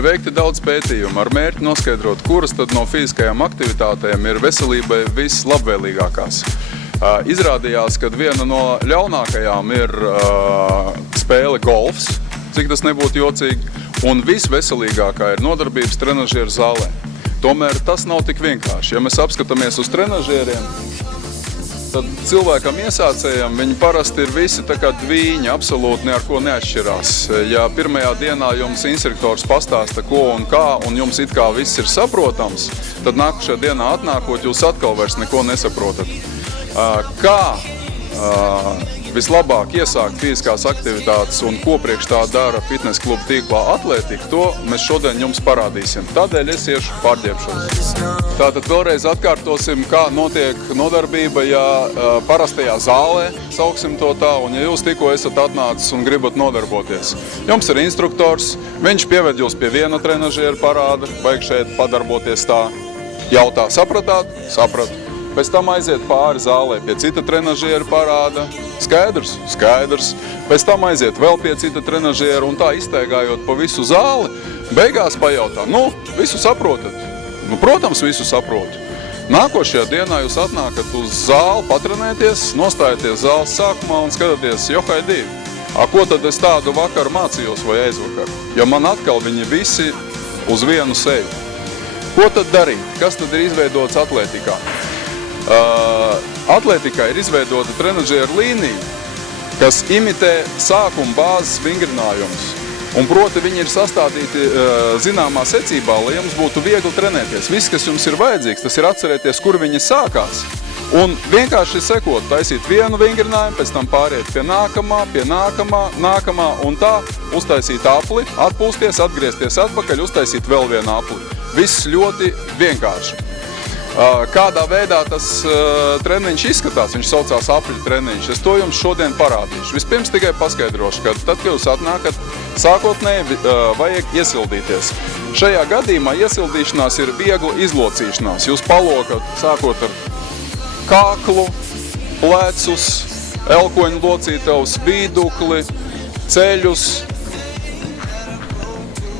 Ir veikti daudz pētījumu ar mērķi noskaidrot, kuras tad no fiziskajām aktivitātēm ir veselībai vislabvēlīgākās. Izrādījās, ka viena no ļaunākajām ir spēle golfs, cik tas nebūtu jocīgi, un visveselīgākā ir nodarbības trenažieru zālē. Tomēr tas nav tik vienkārši. Ja mēs apskatāmies uz trenažieriem, tad cilvēkam iesācējam viņi parasti ir visi tā kā dvīņi, absolūti ne ar ko neatšķirās. Ja pirmajā dienā jums instruktors pastāsta ko un kā, un jums it kā viss ir saprotams, tad nākušajā dienā atnākot, jūs atkal vairs neko nesaprotat. Kā vislabāk iesākt fiziskās aktivitātes un ko priekš tā dara fitness klubu tīklā Atletika, to mēs šodien jums parādīsim. Tādēļ es iešu pārģērbšos. Tātad vēlreiz atkārtosim, kā notiek nodarbība, ja parastajā zālē, sauksim to tā, un ja jūs tikko esat atnācis un gribat nodarboties. Jums ir instruktors, viņš pieved jūs pie viena trenažiera parāda, vajag šeit padarboties tā. Jautā, sapratāt? Sapratu. Pēc tam aiziet pāri zālē pie cita trenažiera parāda. Skaidrs? Skaidrs. Pēc tam aiziet vēl pie cita trenažiera un tā iztaigājot pa visu zāli, beigās pajautā, visu saprotat? Protams, visu saprotu. Nākošajā dienā jūs atnākat uz zāli patrenēties, nostājaties zāles sākumā un skatāties, johaidī, ko tad es tādu vakaru mācījos vai aizvakar? Ja man atkal viņi visi uz vienu seju. Ko tad darīt? Kas tad ir izveidots Atletikā? Atletikā ir izveidota trenažieru līnija, kas imitē sākuma bāzes vingrinājumus. Un proti viņi ir sastādīti zināmā secībā, lai jums būtu viegli trenēties. Viss, kas jums ir vajadzīgs, tas ir atcerēties, kur viņi sākās. Un vienkārši sekot, taisīt vienu vingrinājumu, pēc tam pāriet pie nākamā, un tā uztaisīt apli, atpūsties, atgriezties atpakaļ, uztaisīt vēl vienu apli. Viss ļoti vienkārši. Kādā veidā tas treniņš izskatās, viņš saucās apļu treniņš. Es to jums šodien parādīšu. Vispirms tikai paskaidrošu, ka tad, kad jūs atnākat, sākotnēji vajag iesildīties. Šajā gadījumā iesildīšanās ir viegla izlocīšanās. Jūs palokat, sākot ar kāklu, plecus, elkoņu locītavus, vīdukli, ceļus,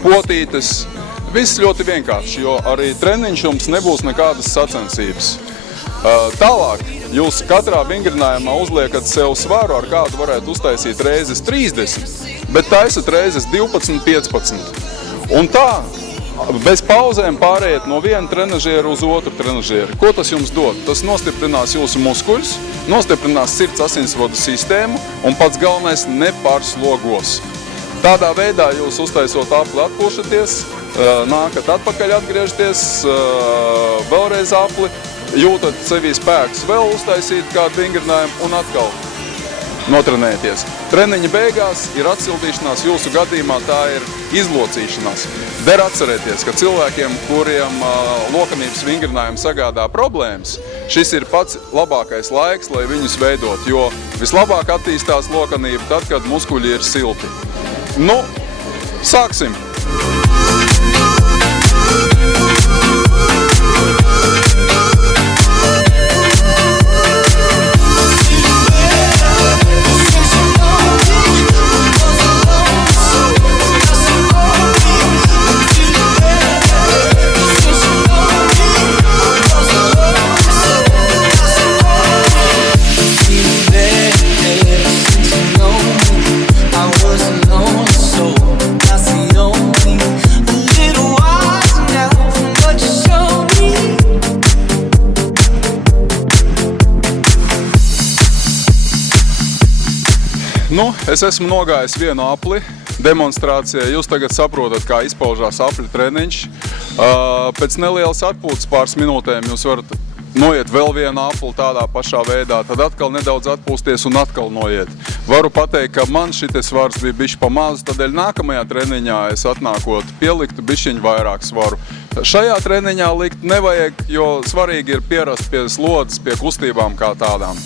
potītes. Viss ļoti vienkārši, jo arī treniņš jums nebūs nekādas sacensības. Tālāk, jūs katrā vingrinājumā uzliekat sev svaru, ar kādu varētu uztaisīt reizes 30, bet taisat reizes 12, 15. Un tā, bez pauzēm pārējiet no viena trenažiera uz otru trenažieru. Ko tas jums dod? Tas nostiprinās jūsu muskuļus, nostiprinās sirds asinsvadu sistēmu un pats galvenais nepārslogos. Tādā veidā jūs uztaisot apli atpūšaties, nākat atpakaļ atgriežties, vēlreiz apli, jūtat sevī spēkus vēl uztaisīt kādu vingrinājumu un atkal notrenēties. Treniņa beigās ir atsildīšanās, jūsu gadījumā tā ir izlocīšanās. Der atcerēties, ka cilvēkiem, kuriem lokanības vingrinājumi sagādā problēmas, šis ir pats labākais laiks, lai viņus veidot, jo vislabāk attīstās lokanība tad, kad muskuļi ir silti. Sāksim! Es esmu nogājis vienu apli demonstrācijai. Jūs tagad saprotat, kā izpaužās apļu treniņš. Pēc nelielas atpūtas pāris minūtēm jūs varat noiet vēl vienu apli tādā pašā veidā, tad atkal nedaudz atpūsties un atkal noiet. Varu pateikt, ka man šites svars bija bišķi pa mazu, tādēļ nākamajā treniņā es atnākot pieliktu bišķiņu vairāk svaru. Šajā treniņā likt nevajag, jo svarīgi ir pierast pie slodzes, pie kustībām kā tādām.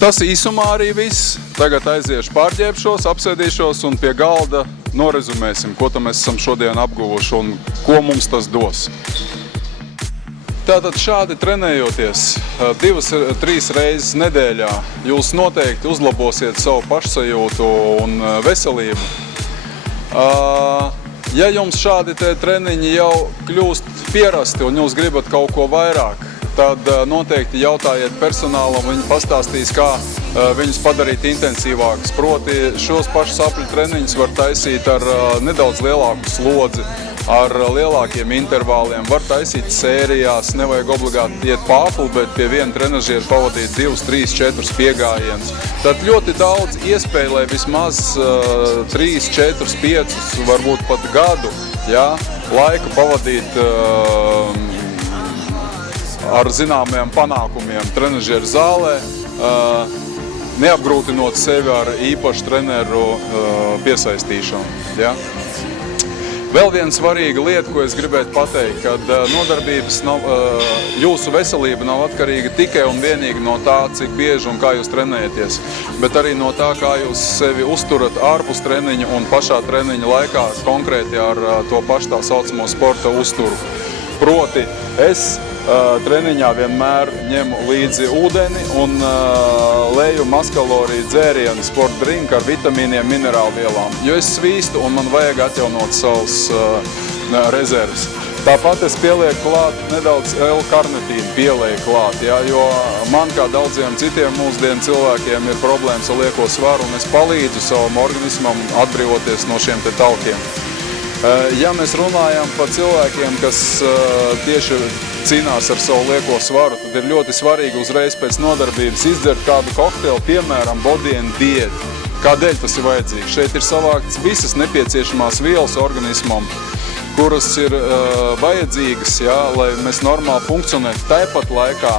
Tas īsumā arī viss. Tagad aiziešu pārģērbšos, apsēdīšos un pie galda norezumēsim, ko tam mēs esam šodien apguvuši un ko mums tas dos. Tātad šādi trenējoties 2-3 reizes nedēļā, jūs noteikti uzlabosiet savu pašsajūtu un veselību. ja jums šādi te treniņi jau kļūst pierasti un jūs gribat kaut ko vairāk, tad noteikti jautājiet personālam, viņi pastāstīs, kā viņus padarīt intensīvākus. Proti, šos pašus apļu treniņus var taisīt ar nedaudz lielāku slodzi, ar lielākiem intervāliem, var taisīt sērijās, nevajag obligāti iet pāpuli, bet pie viena trenažiera pavadīt 2, 3, 4 piegājienus. Tad ļoti daudz iespēju, lai vismaz 3, 4, 5, varbūt pat gadu, ja, laiku pavadīt ar zināmiem panākumiem trenažieru zālē, neapgrūtinot sevi ar īpašu treneru piesaistīšanu. Ja? Vēl viena svarīga lieta, ko es gribētu pateikt, kad nodarbības jūsu veselība nav atkarīga tikai un vienīgi no tā, cik bieži un kā jūs trenējaties, bet arī no tā, kā jūs sevi uzturat ārpus treniņa un pašā treniņa laikā konkrēti ar to pašu tā saucamo sporta uzturu. Proti, es treniņā vienmēr ņemu līdzi ūdeni un leju mazkaloriju dzērienu sporta drink ar vitamīniem, minerālvielām, jo es svīstu un man vajag atjaunot savus rezerves. Tāpat es pielieku klāt nedaudz L-karnitīnu, pielieku klāt, ja, jo man kā daudziem citiem mūsdienu cilvēkiem ir problēmas ar lieko svaru un es palīdzu savam organismam atbrīvoties no šiem te taukiem. Ja mēs runājam par cilvēkiem, kas tieši cīnās ar savu lieko svaru, tad ir ļoti svarīgi uzreiz pēc nodarbības izdzert kādu kokteili, piemēram, Body and Diet. Kādēļ tas ir vajadzīgs? Šeit ir savāktas visas nepieciešamās vielas organismam, kuras ir vajadzīgas, ja, lai mēs normāli funkcionētu tāpat laikā,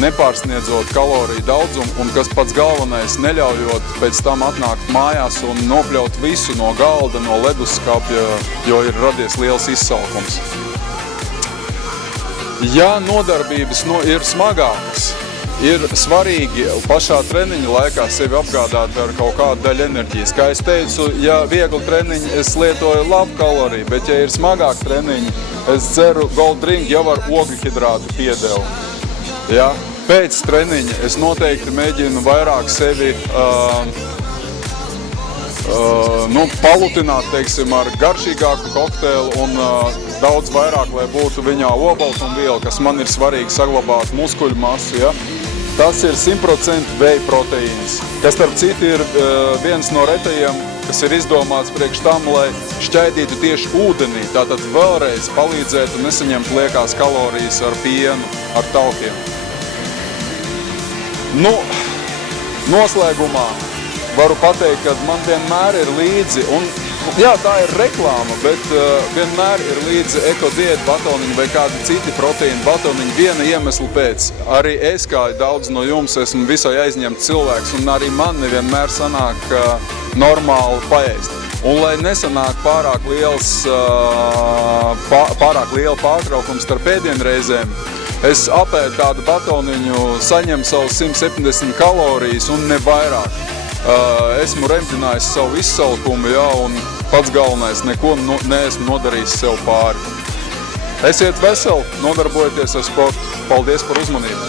nepārsniedzot kaloriju daudzumu un, kas pats galvenais, neļaujot pēc tam atnākt mājās un nopļaut visu no galda, no leduskapja, jo ir radies liels izsalkums. Ja nodarbības ir smagākas, ir svarīgi pašā treniņa laikā sevi apgādāt ar kaut kādu daļu enerģijas. Kā es teicu, ja viegli treniņi, es lietoju labu kaloriju, bet ja ir smagāk treniņi, es dzeru Gold Drink jau ar ogļhidrātu piedevu. Ja? Pēc treniņa es noteikti mēģinu vairāk sevi palutināt, teiksim, ar garšīgāku kokteili un daudz vairāk, lai būtu viņā olbaltumviela, kas man ir svarīgi saglabāt muskuļu masu. Ja? Tas ir 100% whey proteīns, kas starp citu ir viens no retajiem, kas ir izdomāts priekš tam, lai šķaidītu tieši ūdenī, tātad vēlreiz palīdzētu nesaņemt liekās kalorijas ar pienu, ar taukiem. Nu, noslēgumā varu pateikt, ka man vienmēr ir līdzi, un jā, tā ir reklāma, bet vienmēr ir līdzi ekodiēta batoniņi vai kādi citi proteīna batoniņi viena iemesla pēc. Arī es, kā daudz no jums, esmu visai aizņemts cilvēks, un arī man nevienmēr sanāk normāli paēst. Un lai nesanāk pārāk liela pārtraukums starp ēdienreizēm, es apēdu tādu batoniņu, saņemu savus 170 kalorijas un ne vairāk. Esmu remdinājis savu izsalkumu, ja, un pats galvenais, neko neesmu nodarījis sev pāri. Esiet veseli, nodarbojieties ar sportu. Paldies par uzmanību!